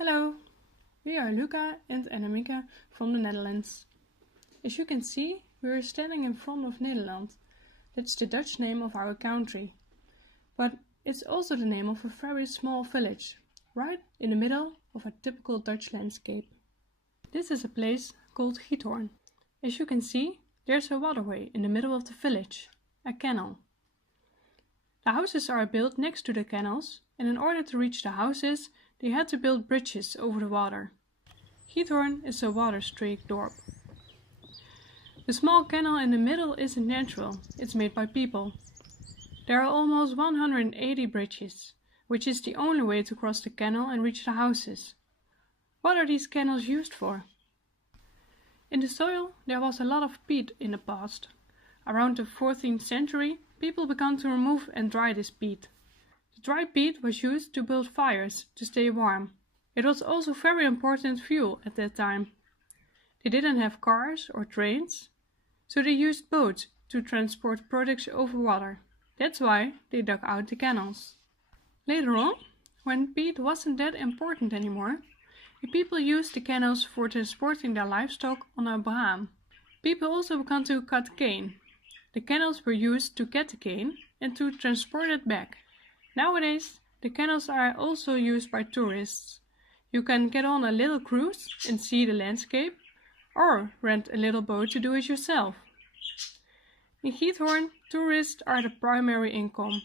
Hello, we are Luca and Annemieke from the Netherlands. As you can see, we are standing in front of Nederland. That's the Dutch name of our country. But it's also the name of a very small village, right in the middle of a typical Dutch landscape. This is a place called Giethoorn. As you can see, there's a waterway in the middle of the village, a canal. The houses are built next to the canals, and in order to reach the houses, they had to build bridges over the water. Giethoorn is a water-streaked dorp. The small canal in the middle isn't natural, it's made by people. There are almost 180 bridges, which is the only way to cross the canal and reach the houses. What are these canals used for? In the soil there was a lot of peat in the past. Around the 14th century, people began to remove and dry this peat. The dry peat was used to build fires to stay warm. It was also very important fuel at that time. They didn't have cars or trains, so they used boats to transport products over water. That's why they dug out the canals. Later on, when peat wasn't that important anymore, the people used the canals for transporting their livestock on a braam. People also began to cut cane. The canals were used to get the cane and to transport it back. Nowadays, the canals are also used by tourists. You can get on a little cruise and see the landscape, or rent a little boat to do it yourself. In Giethoorn, tourists are the primary income.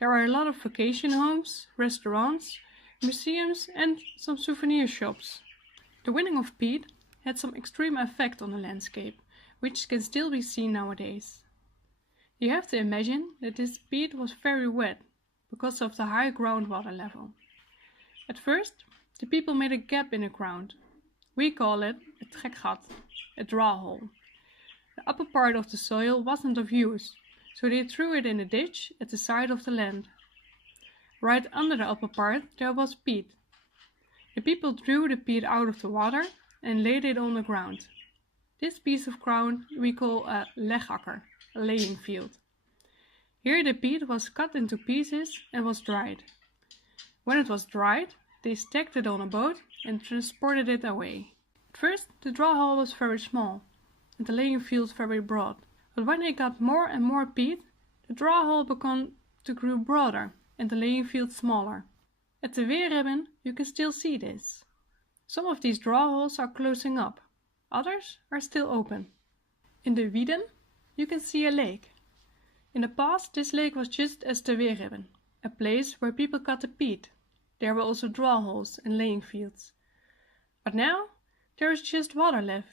There are a lot of vacation homes, restaurants, museums and some souvenir shops. The winning of peat had some extreme effect on the landscape, which can still be seen nowadays. You have to imagine that this peat was very wet, because of the high groundwater level. At first, the people made a gap in the ground. We call it a trekgat, a draw hole. The upper part of the soil wasn't of use, so they threw it in a ditch at the side of the land. Right under the upper part there was peat. The people drew the peat out of the water and laid it on the ground. This piece of ground we call a legakker, a laying field. Here the peat was cut into pieces and was dried. When it was dried, they stacked it on a boat and transported it away. At first, the draw hole was very small and the laying field very broad. But when they got more and more peat, the draw hole began to grow broader and the laying field smaller. At the weerribben, you can still see this. Some of these draw holes are closing up, others are still open. In the Wieden, you can see a lake. In the past, this lake was just as the weerribben, a place where people cut the peat. There were also draw holes and laying fields. But now, there is just water left.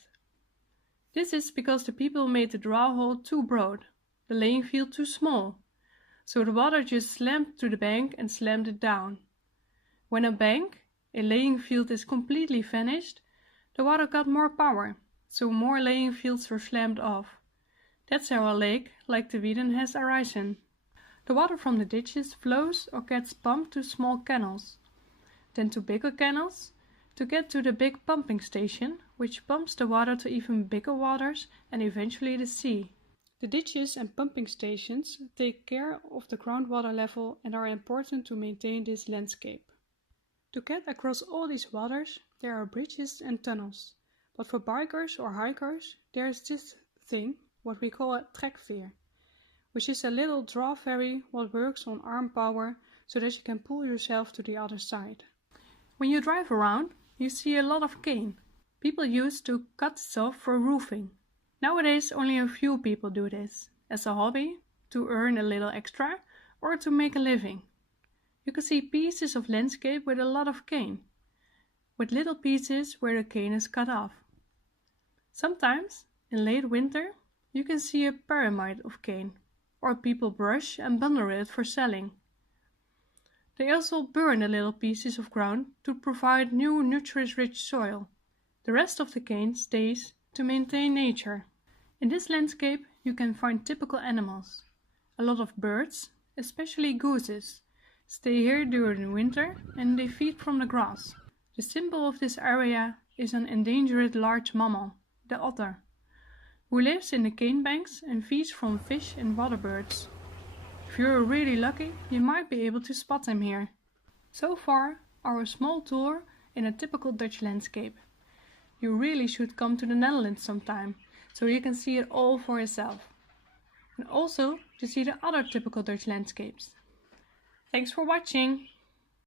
This is because the people made the draw hole too broad, the laying field too small. So the water just slammed to the bank and slammed it down. When a bank, a laying field is completely vanished, the water got more power, so more laying fields were slammed off. That's how a lake like the Wieden has arisen. The water from the ditches flows or gets pumped to small canals, then to bigger canals, to get to the big pumping station, which pumps the water to even bigger waters and eventually the sea. The ditches and pumping stations take care of the groundwater level and are important to maintain this landscape. To get across all these waters, there are bridges and tunnels, but for bikers or hikers, there is this thing, what we call a trekveer, which is a little draw ferry what works on arm power so that you can pull yourself to the other side. When you drive around, you see a lot of cane. People used to cut this off for roofing. Nowadays only a few people do this, as a hobby, to earn a little extra, or to make a living. You can see pieces of landscape with a lot of cane, with little pieces where the cane is cut off. Sometimes, in late winter, you can see a pyramid of cane, or people brush and bundle it for selling. They also burn the little pieces of ground to provide new nutrient-rich soil. The rest of the cane stays to maintain nature. In this landscape you can find typical animals. A lot of birds, especially gooses, stay here during the winter and they feed from the grass. The symbol of this area is an endangered large mammal, the otter, who lives in the cane banks and feeds from fish and water birds. If you're really lucky, you might be able to spot him here. So far, our small tour in a typical Dutch landscape. You really should come to the Netherlands sometime, so you can see it all for yourself. And also to see the other typical Dutch landscapes. Thanks for watching!